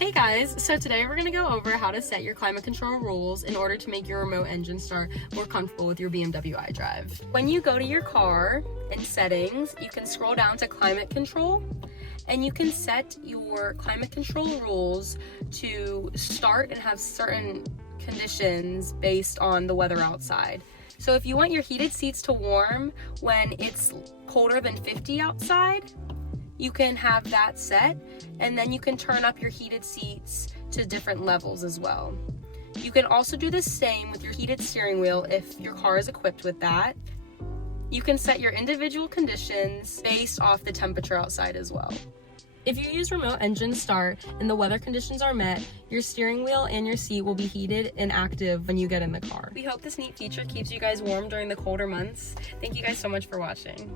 Hey guys, so today we're gonna go over how to set your climate control rules in order to make your remote engine start more comfortable with your BMW iDrive. When you go to your car in settings, you can scroll down to climate control and you can set your climate control rules to start and have certain conditions based on the weather outside. So if you want your heated seats to warm when it's colder than 50 outside, you can have that set, and then you can turn up your heated seats to different levels as well. You can also do the same with your heated steering wheel if your car is equipped with that. You can set your individual conditions based off the temperature outside as well. If you use remote engine start and the weather conditions are met, your steering wheel and your seat will be heated and active when you get in the car. We hope this neat feature keeps you guys warm during the colder months. Thank you guys so much for watching.